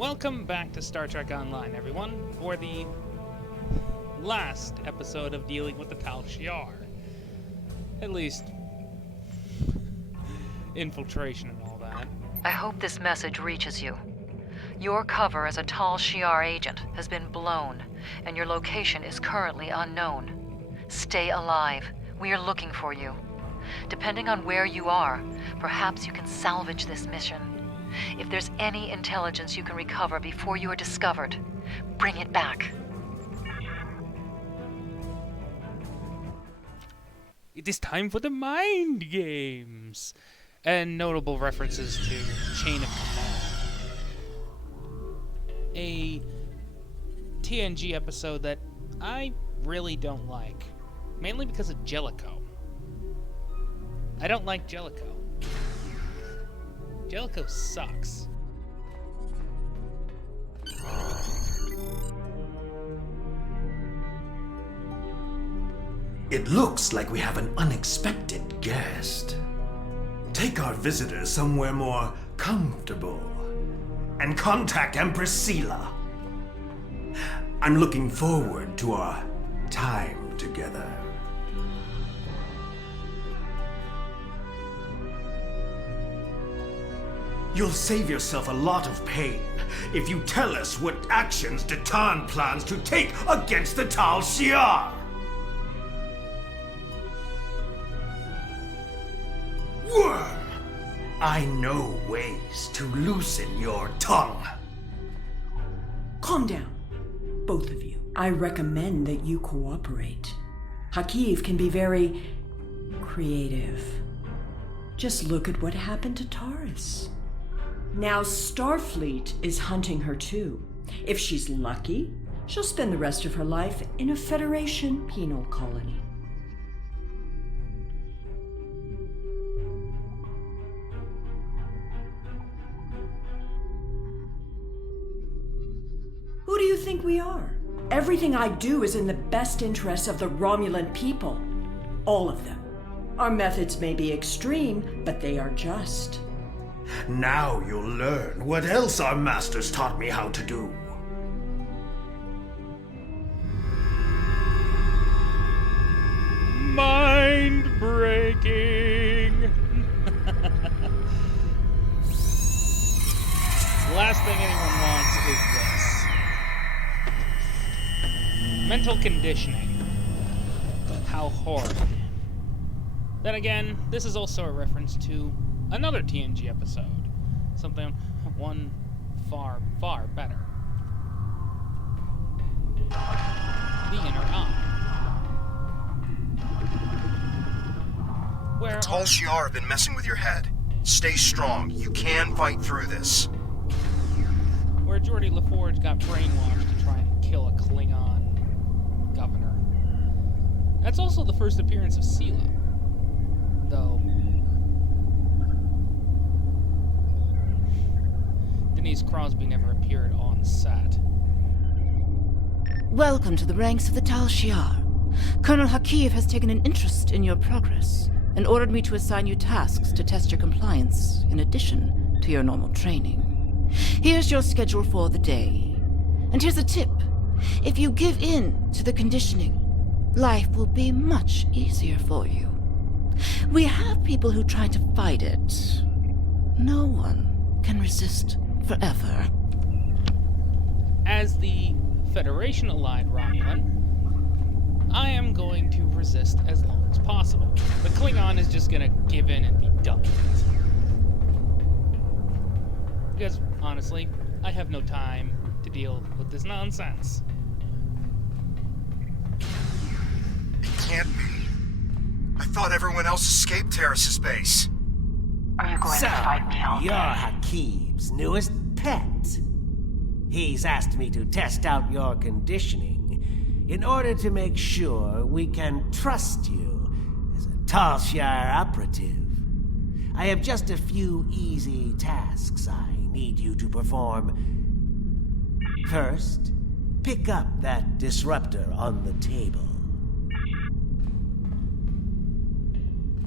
Welcome back to Star Trek Online, everyone, for the last episode of dealing with the Tal Shiar. At least, infiltration and all that. I hope this message reaches you. Your cover as a Tal Shiar agent has been blown, and your location is currently unknown. Stay alive. We are looking for you. Depending on where you are, perhaps you can salvage this mission. If there's any intelligence you can recover before you are discovered, bring it back. It is time for the mind games! And notable references to Chain of Command. A TNG episode that I really don't like. Mainly because of Jellicoe. I don't like Jellicoe. Jellicoe sucks. It looks like we have an unexpected guest. Take our visitor somewhere more comfortable and contact Empress Sela. I'm looking forward to our time together. You'll save yourself a lot of pain if you tell us what actions Datan plans to take against the Tal Shiar. Worm, I know ways to loosen your tongue. Calm down, both of you. I recommend that you cooperate. Hakiv can be very creative. Just look at what happened to Taurus. Now Starfleet is hunting her too. If she's lucky, she'll spend the rest of her life in a Federation penal colony. Who do you think we are? Everything I do is in the best interests of the Romulan people. All of them. Our methods may be extreme, but they are just. Now you'll learn what else our masters taught me how to do. Mind breaking. Last thing anyone wants is this. Mental conditioning. How horrible. Then again, this is also a reference to another TNG episode. Something one far, far better. The Inner Eye. Where the Tal Shiar have been messing with your head. Stay strong. You can fight through this. Where Geordi LaForge got brainwashed to try and kill a Klingon governor. That's also the first appearance of Sela. Though Denise Crosby never appeared on set. Welcome to the ranks of the Tal Shiar. Colonel Hakiv has taken an interest in your progress and ordered me to assign you tasks to test your compliance in addition to your normal training. Here's your schedule for the day. And here's a tip. If you give in to the conditioning, life will be much easier for you. We have people who try to fight it. No one can resist forever. As the Federation-aligned Romulan, I am going to resist as long as possible. The Klingon is just gonna give in and be done with it. Because, honestly, I have no time to deal with this nonsense. It can't be. I thought everyone else escaped Terrace's base. Are you going to fight me all You're day? Hakiv's newest pet. He's asked me to test out your conditioning in order to make sure we can trust you as a Tal Shiar operative. I have just a few easy tasks I need you to perform. First, pick up that disruptor on the table.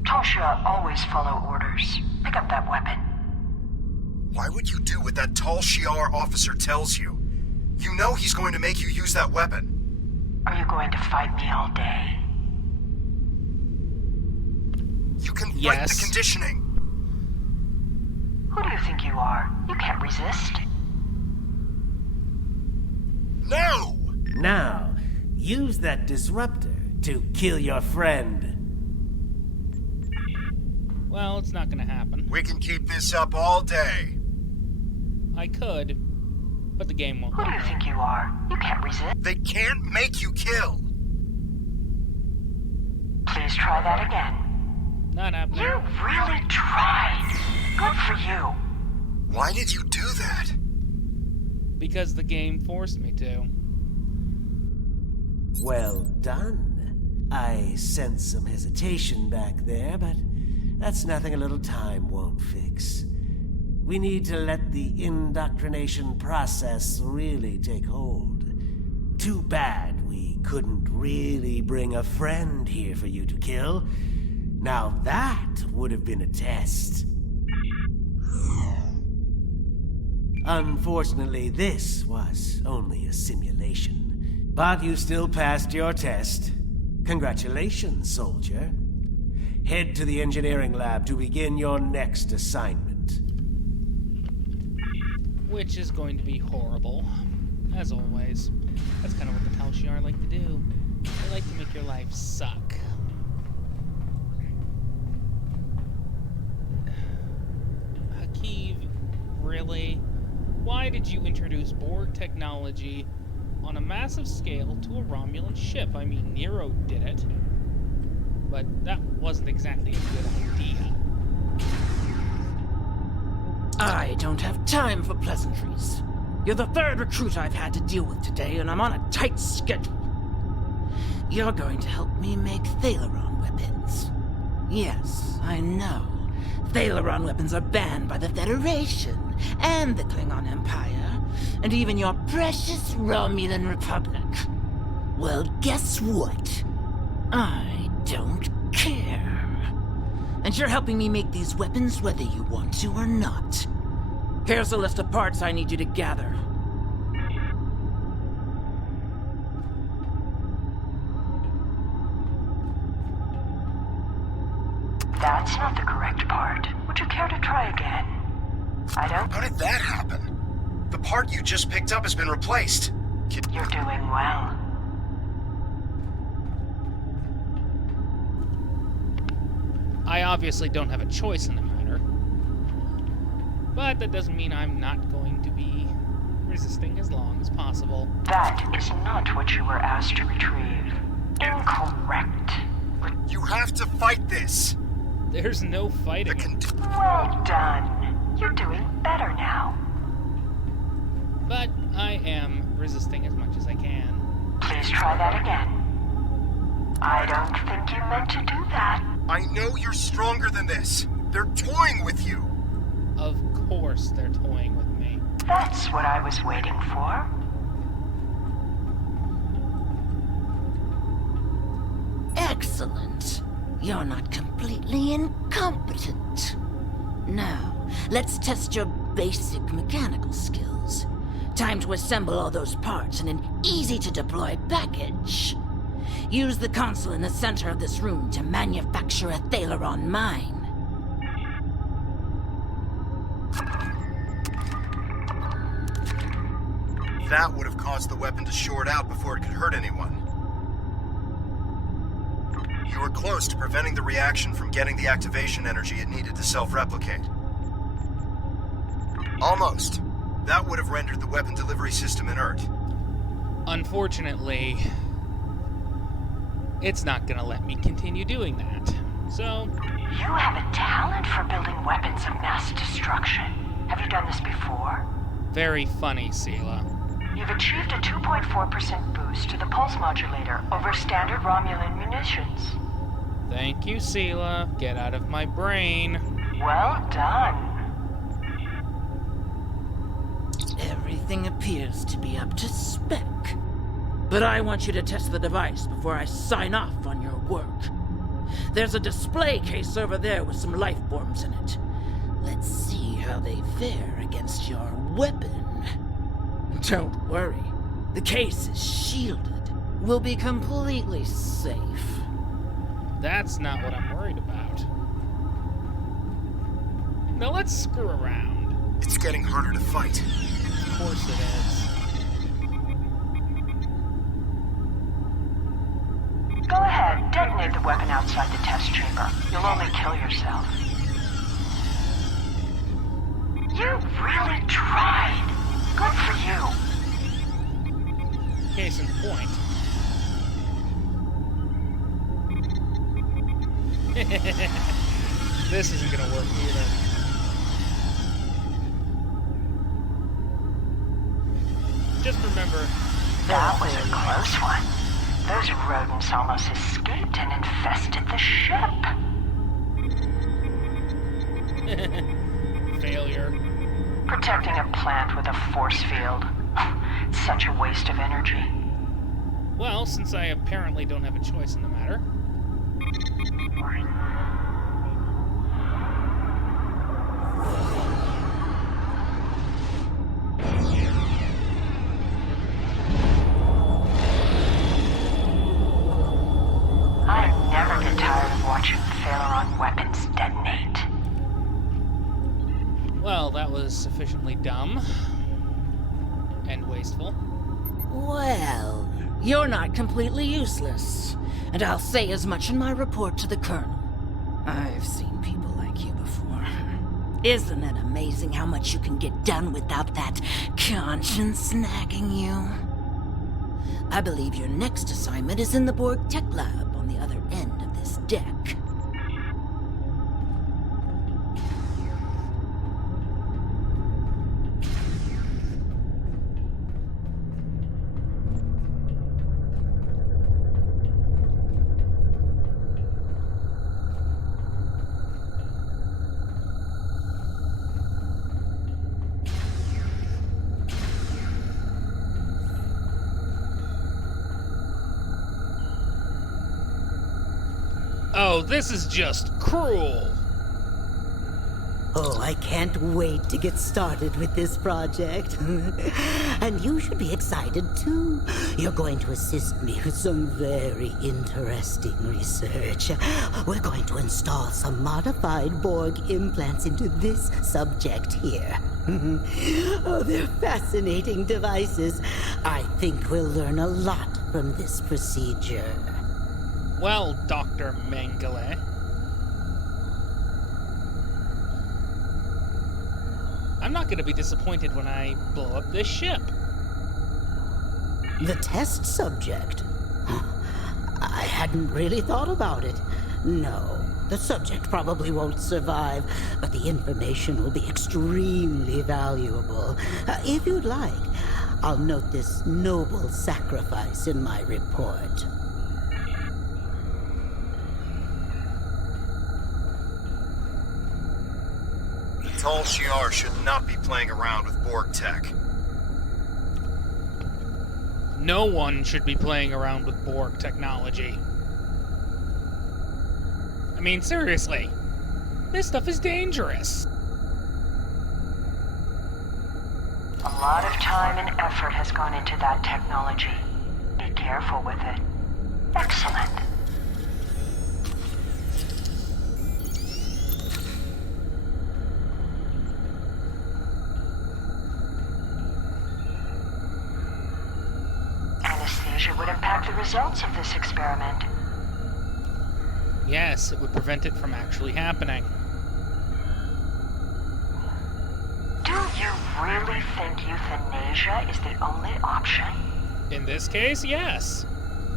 Tal Shiar always follow orders. Pick up that weapon. Why would you do what that tall Shi'ar officer tells you? You know he's going to make you use that weapon. Are you going to fight me all day? You can fight Yes. the conditioning. Who do you think you are? You can't resist. No! Now, use that disruptor to kill your friend. Well, it's not gonna happen. We can keep this up all day. I could, but the game won't. Who do you think you are? You can't resist. They can't make you kill. Please try that again. Not happening. You really tried. Good for you. Why did you do that? Because the game forced me to. Well done. I sense some hesitation back there, but that's nothing a little time won't fix. We need to let the indoctrination process really take hold. Too bad we couldn't really bring a friend here for you to kill. Now that would have been a test. Unfortunately, this was only a simulation. But you still passed your test. Congratulations, soldier. Head to the engineering lab to begin your next assignment. Which is going to be horrible. As always. That's kind of what the Tal Shi'ar like to do. They like to make your life suck. Hakeev, really? Why did you introduce Borg technology on a massive scale to a Romulan ship? I mean, Nero did it. But that wasn't exactly a good idea. I don't have time for pleasantries. You're the third recruit I've had to deal with today, and I'm on a tight schedule. You're going to help me make Thalaron weapons. Yes, I know. Thalaron weapons are banned by the Federation, and the Klingon Empire, and even your precious Romulan Republic. Well, guess what? I don't care. And you're helping me make these weapons whether you want to or not. Here's a list of parts I need you to gather. That's not the correct part. Would you care to try again? I don't... How did that happen? The part you just picked up has been replaced. You're doing well. I obviously don't have a choice in the matter. But that doesn't mean I'm not going to be resisting as long as possible. That is not what you were asked to retrieve. Incorrect. You have to fight this. There's no fighting. Well done. You're doing better now. But I am resisting as much as I can. Please try that again. I don't think you meant to do that. I know you're stronger than this. They're toying with you. Of course they're toying with me. That's what I was waiting for. Excellent. You're not completely incompetent. Now, let's test your basic mechanical skills. Time to assemble all those parts in an easy-to-deploy package. Use the console in the center of this room to manufacture a Thalaron mine. That would have caused the weapon to short out before it could hurt anyone. You were close to preventing the reaction from getting the activation energy it needed to self-replicate. Almost. That would have rendered the weapon delivery system inert. Unfortunately, it's not gonna let me continue doing that. So, You have a talent for building weapons of mass destruction. Have you done this before? very funny, Sela. You've achieved a 2.4% boost to the pulse modulator over standard Romulan munitions. Thank you, Sela. Get out of my brain. Well done. Everything appears to be up to spec. But I want you to test the device before I sign off on your work. There's a display case over there with some life forms in it. Let's see how they fare against your weapon. Don't worry. The case is shielded. We'll be completely safe. That's not what I'm worried about. Now let's screw around. It's getting harder to fight. Of course it is. Go ahead, detonate the weapon outside the test chamber. You'll only kill yourself. You really tried. Good for you. Case in point. This isn't gonna work either. Just remember... That was a close one. Those rodents almost escaped and infested the ship. Failure. Protecting a plant with a force field. It's such a waste of energy. Well, since I apparently don't have a choice in the matter... I never get tired of watching Phaleron weapons detonate. Well, that was sufficiently dumb. And wasteful. Well, you're not completely useless. And I'll say as much in my report to the Colonel. I've seen people like you before. Isn't it amazing how much you can get done without that conscience nagging you? I believe your next assignment is in the Borg Tech Lab on the other end of this deck. Oh, this is just cruel. Oh, I can't wait to get started with this project. And you should be excited too. You're going to assist me with some very interesting research. We're going to install some modified Borg implants into this subject here. Oh, they're fascinating devices. I think we'll learn a lot from this procedure. Well, Dr. Mengele. I'm not going to be disappointed when I blow up this ship. The test subject? I hadn't really thought about it. No, the subject probably won't survive, but the information will be extremely valuable. If you'd like, I'll note this noble sacrifice in my report. Tal Shiar should not be playing around with Borg tech. No one should be playing around with Borg technology. I mean, seriously. This stuff is dangerous. A lot of time and effort has gone into that technology. Be careful with it. Excellent. Anesthesia would impact the results of this experiment. Yes, it would prevent it from actually happening. Do you really think euthanasia is the only option? In this case, yes.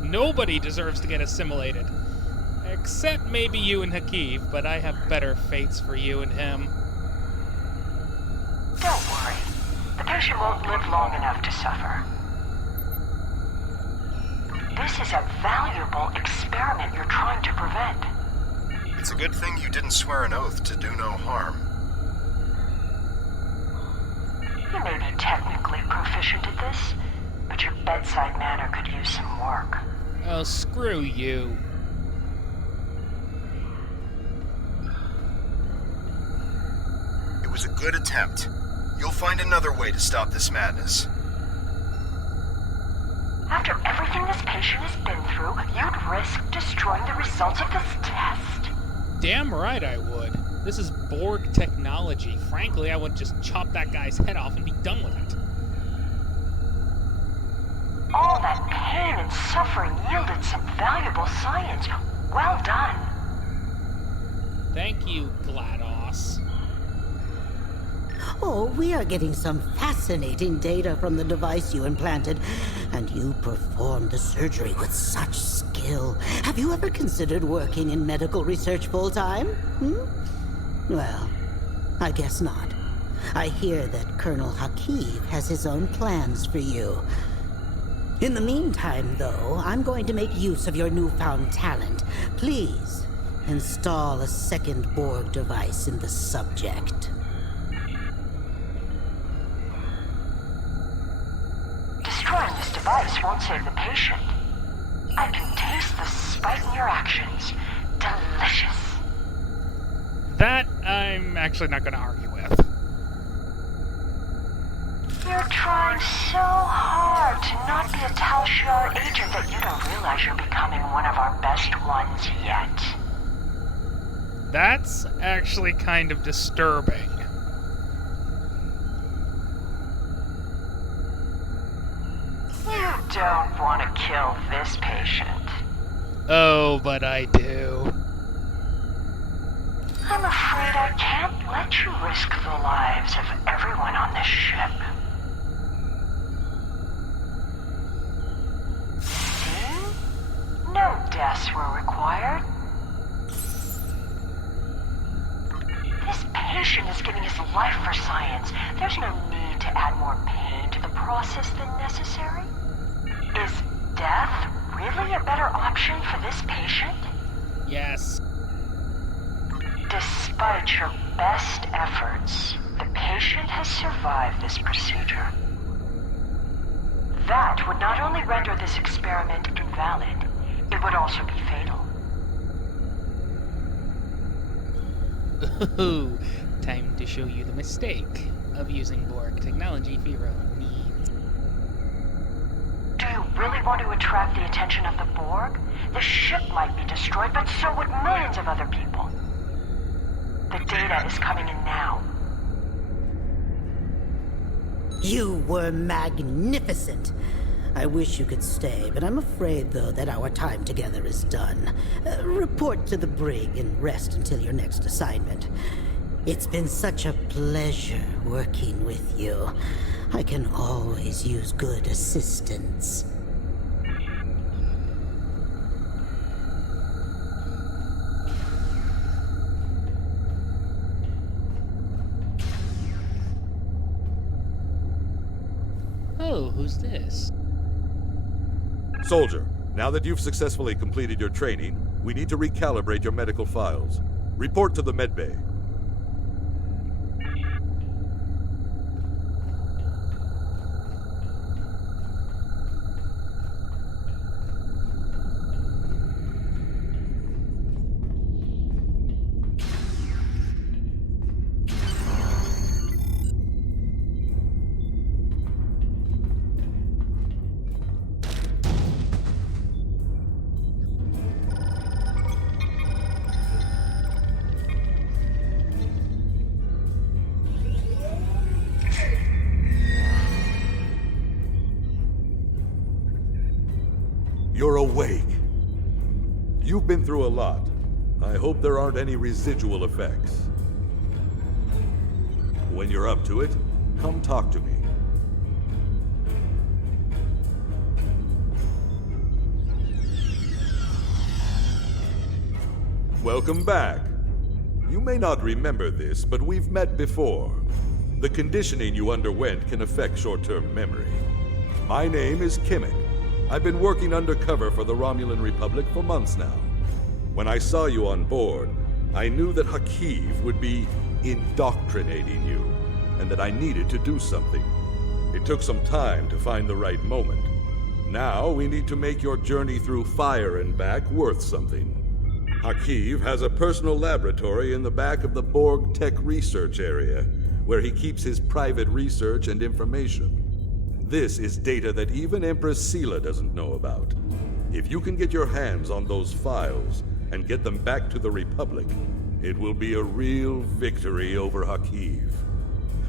Nobody deserves to get assimilated. Except maybe you and Hakeev, but I have better fates for you and him. Don't worry. The patient won't live long enough to suffer. This is a valuable experiment you're trying to prevent. It's a good thing you didn't swear an oath to do no harm. You may be technically proficient at this, but your bedside manner could use some work. Oh, screw you. It was a good attempt. You'll find another way to stop this madness. After everything this patient has been through, you'd risk destroying the results of this test? Damn right I would. This is Borg technology. Frankly, I would just chop that guy's head off and be done with it. All that pain and suffering yielded some valuable science. Well done. Thank you, GLaDOS. Oh, we are getting some fascinating data from the device you implanted, and you performed the surgery with such skill. Have you ever considered working in medical research full-time? Well, I guess not. I hear that Colonel Hakeev has his own plans for you. In the meantime, though, I'm going to make use of your newfound talent. Please, install a second Borg device in the subject. Destroying this device won't save the patient. I can taste the spite in your actions. Delicious. That I'm actually not going to argue with. You're trying so hard to not be a Tal Shiar agent that you don't realize you're becoming one of our best ones yet. That's actually kind of disturbing. You don't want to kill this patient. Oh, but I do. I'm afraid I can't let you risk the lives of everyone on this ship. See? No deaths were required. This patient is giving his life for science. There's no need to add more pain to the process than necessary. Is death really a better option for this patient? Yes. Despite your best efforts, the patient has survived this procedure. That would not only render this experiment invalid, it would also be fatal. Ooh, time to show you the mistake of using Borg technology for your own needs. Do you really want to attract the attention of the Borg? The ship might be destroyed, but so would millions of other people. The data is coming in now. You were magnificent. I wish you could stay, but I'm afraid, though, that our time together is done. Report to the brig and rest until your next assignment. It's been such a pleasure working with you. I can always use good assistance. Oh, who's this? Soldier, now that you've successfully completed your training, we need to recalibrate your medical files. Report to the medbay. You're awake. You've been through a lot. I hope there aren't any residual effects. When you're up to it, come talk to me. Welcome back. You may not remember this, but we've met before. The conditioning you underwent can affect short-term memory. My name is Kimmik. I've been working undercover for the Romulan Republic for months now. When I saw you on board, I knew that Hakeev would be indoctrinating you, and that I needed to do something. It took some time to find the right moment. Now we need to make your journey through fire and back worth something. Hakeev has a personal laboratory in the back of the Borg Tech Research area. where he keeps his private research and information. This is data that even Empress Sela doesn't know about. If you can get your hands on those files and get them back to the Republic, it will be a real victory over Hakiv.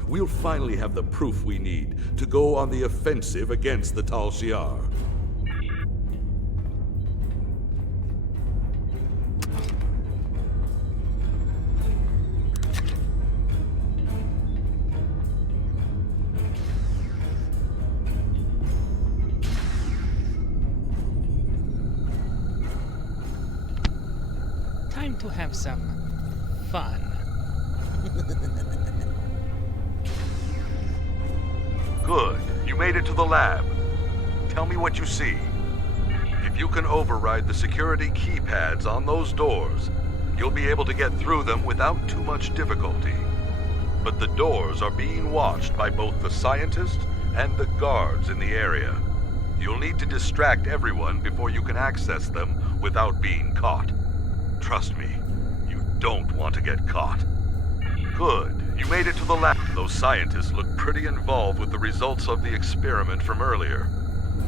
We'll finally have the proof we need to go on the offensive against the Tal Shiar. Time to have some fun. Good. You made it to the lab. Tell me what you see. If you can override the security keypads on those doors, you'll be able to get through them without too much difficulty. But the doors are being watched by both the scientists and the guards in the area. You'll need to distract everyone before you can access them without being caught. Trust me, you don't want to get caught. Good. You made it to the lab. Those scientists look pretty involved with the results of the experiment from earlier.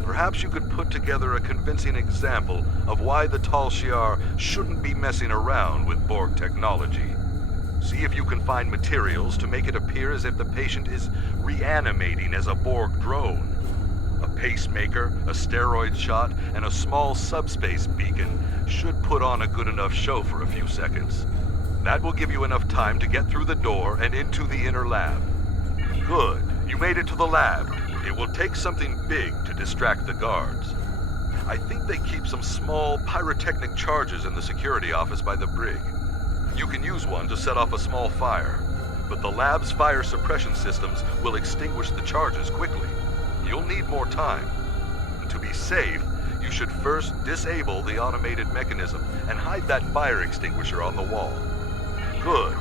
Perhaps you could put together a convincing example of why the Tal Shiar shouldn't be messing around with Borg technology. See if you can find materials to make it appear as if the patient is reanimating as a Borg drone. A pacemaker, a steroid shot, and a small subspace beacon should put on a good enough show for a few seconds. That will give you enough time to get through the door and into the inner lab. Good. You made it to the lab. It will take something big to distract the guards. I think they keep some small pyrotechnic charges in the security office by the brig. You can use one to set off a small fire, but the lab's fire suppression systems will extinguish the charges quickly. You'll need more time. To be safe, you should first disable the automated mechanism and hide that fire extinguisher on the wall. Good.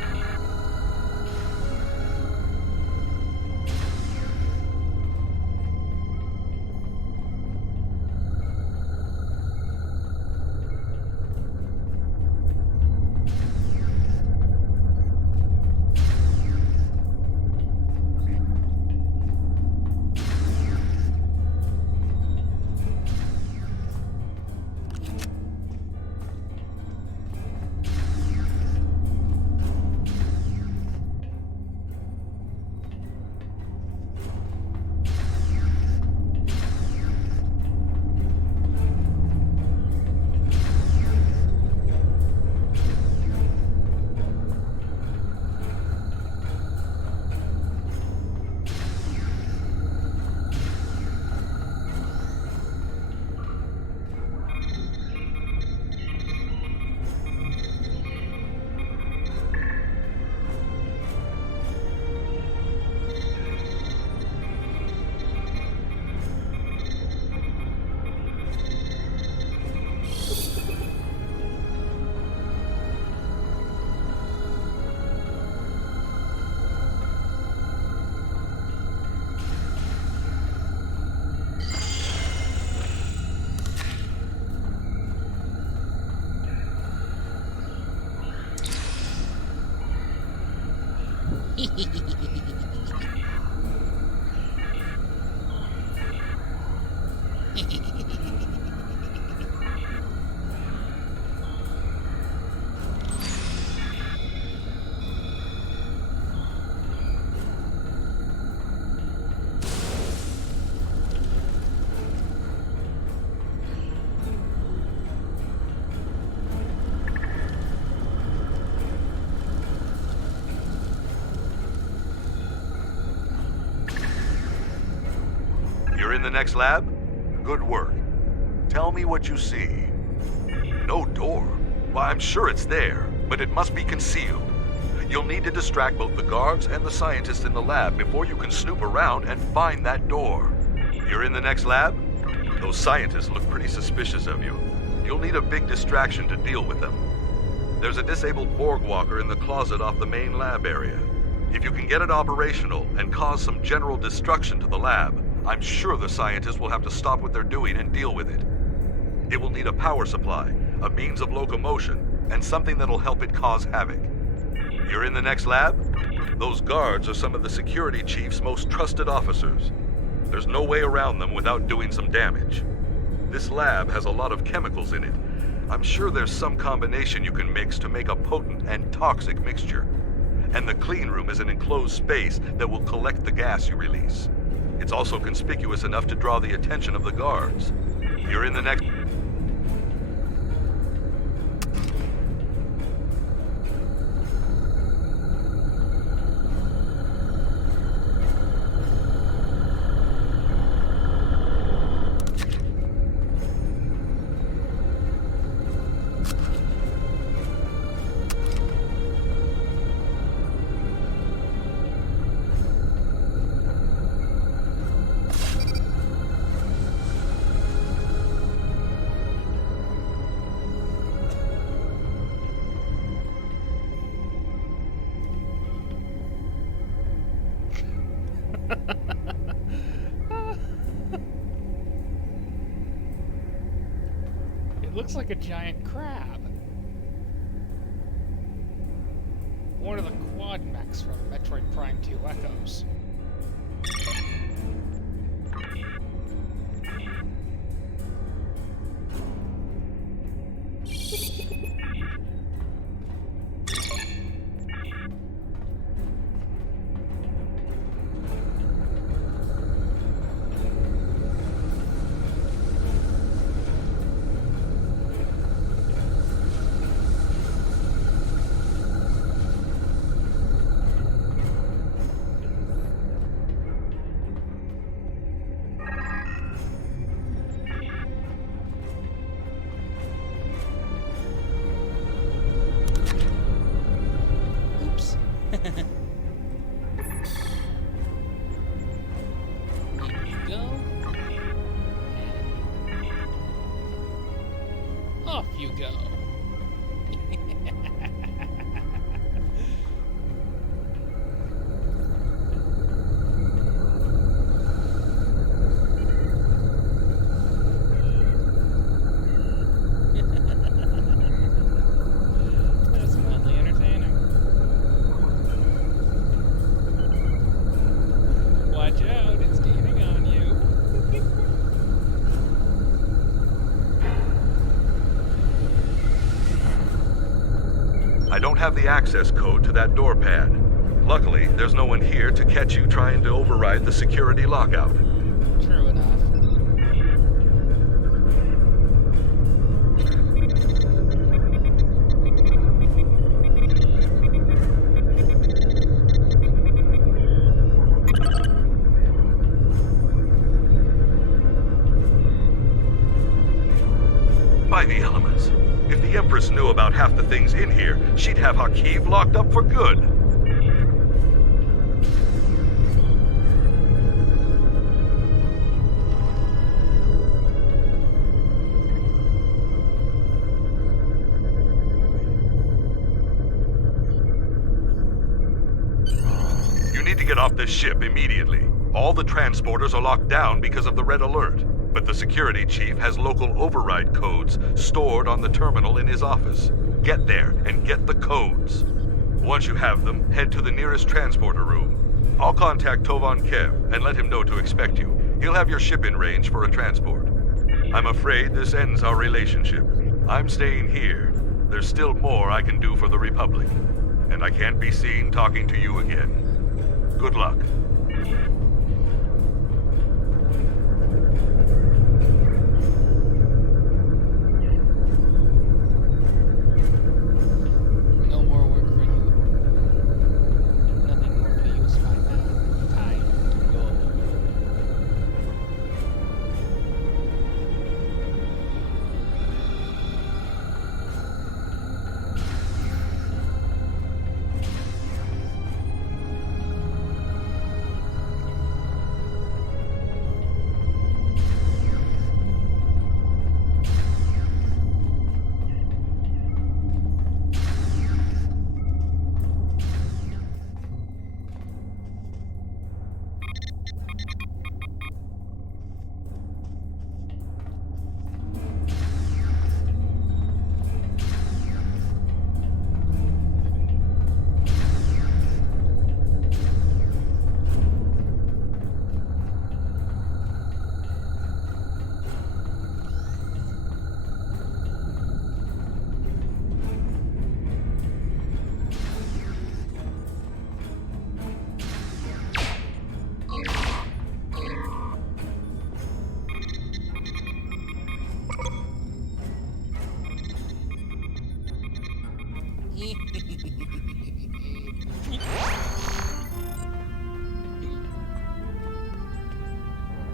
You're in the next lab? Good work. Tell me what you see. No door? Well, I'm sure it's there, but it must be concealed. You'll need to distract both the guards and the scientists in the lab before you can snoop around and find that door. You're in the next lab? Those scientists look pretty suspicious of you. You'll need a big distraction to deal with them. There's a disabled Borg walker in the closet off the main lab area. If you can get it operational and cause some general destruction to the lab, I'm sure the scientists will have to stop what they're doing and deal with it. It will need a power supply, a means of locomotion, and something that'll help it cause havoc. You're in the next lab? Those guards are some of the security chief's most trusted officers. There's no way around them without doing some damage. This lab has a lot of chemicals in it. I'm sure there's some combination you can mix to make a potent and toxic mixture. And the clean room is an enclosed space that will collect the gas you release. It's also conspicuous enough to draw the attention of the guards. You're in the next... It looks like a giant crab. One of the quad mechs from Metroid Prime 2 Echoes. Off you go. That's mildly entertaining. Watch out, it's gaining on you. I don't have the access code to that door pad. Luckily, there's no one here to catch you trying to override the security lockout. True enough. By the elements. If the Empress knew about half the things in here, she'd have Hakiv locked up for good. You need to get off this ship immediately. All the transporters are locked down because of the red alert. But the security chief has local override codes stored on the terminal in his office. Get there and get the codes. Once you have them, head to the nearest transporter room. I'll contact Tovan Kev and let him know to expect you. He'll have your ship in range for a transport. I'm afraid this ends our relationship. I'm staying here. There's still more I can do for the Republic. And I can't be seen talking to you again. Good luck.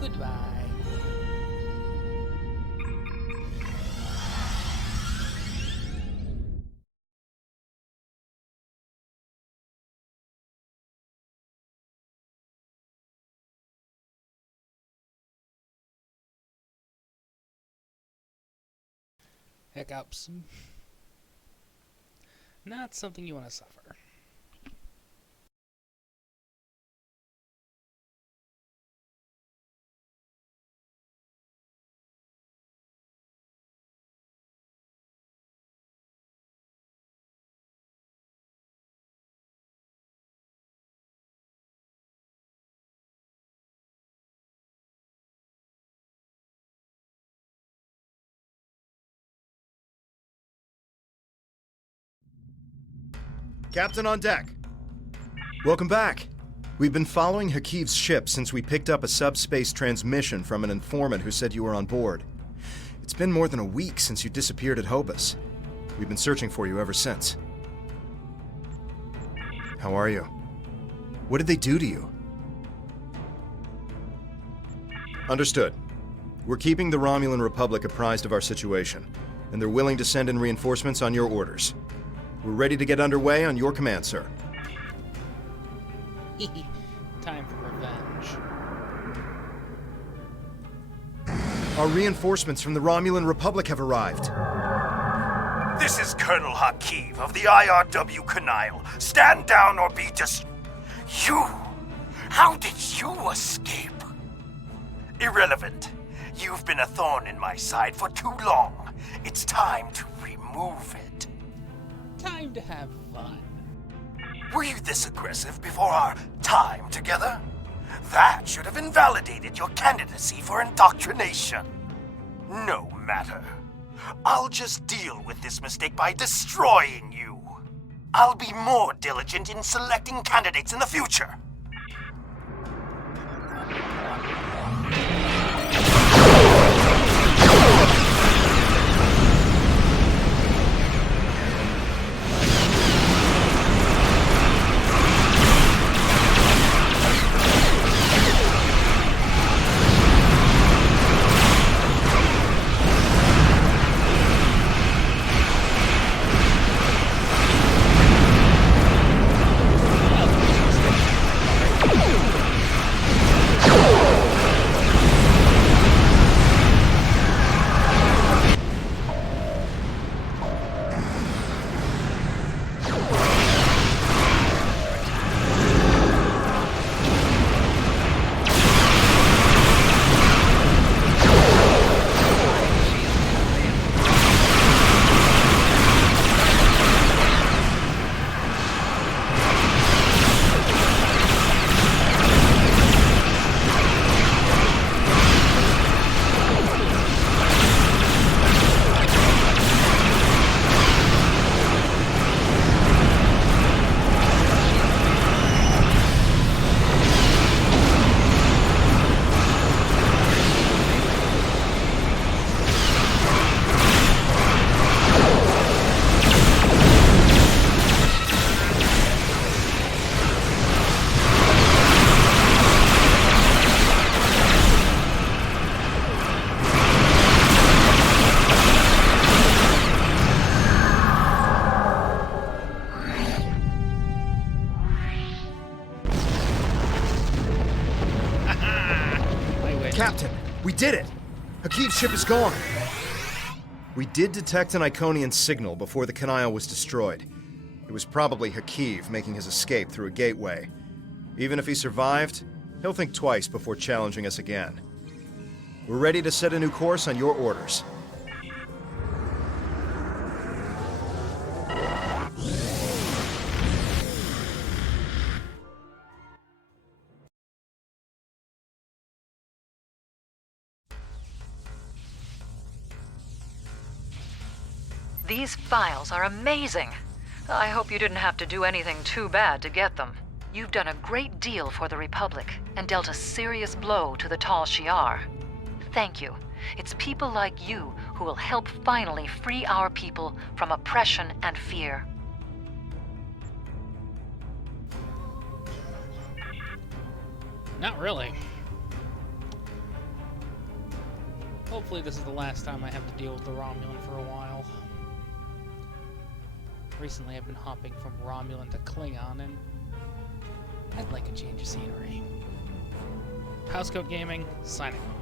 Goodbye. Hiccups. Not something you want to suffer. Captain on deck. Welcome back. We've been following Hakiv's ship since we picked up a subspace transmission from an informant who said you were on board. It's been more than a week since you disappeared at Hobus. We've been searching for you ever since. How are you? What did they do to you? Understood. We're keeping the Romulan Republic apprised of our situation, and they're willing to send in reinforcements on your orders. We're ready to get underway on your command, sir. Time for revenge. Our reinforcements from the Romulan Republic have arrived. This is Colonel Hakiv of the IRW Canile. Stand down or be You? How did you escape? Irrelevant. You've been a thorn in my side for too long. It's time to remove it. Time to have fun. Were you this aggressive before our time together? That should have invalidated your candidacy for indoctrination. No matter. I'll just deal with this mistake by destroying you. I'll be more diligent in selecting candidates in the future. Captain, we did it! Hakiv's ship is gone! We did detect an Iconian signal before the Canile was destroyed. It was probably Hakiv making his escape through a gateway. Even if he survived, he'll think twice before challenging us again. We're ready to set a new course on your orders. These files are amazing. I hope you didn't have to do anything too bad to get them. You've done a great deal for the Republic and dealt a serious blow to the Tal Shiar. Thank you. It's people like you who will help finally free our people from oppression and fear. Not really. hopefully this is the last time I have to deal with the Romulan for a while. Recently I've been hopping from Romulan to Klingon, and I'd like a change of scenery. Housecoat Gaming, signing off.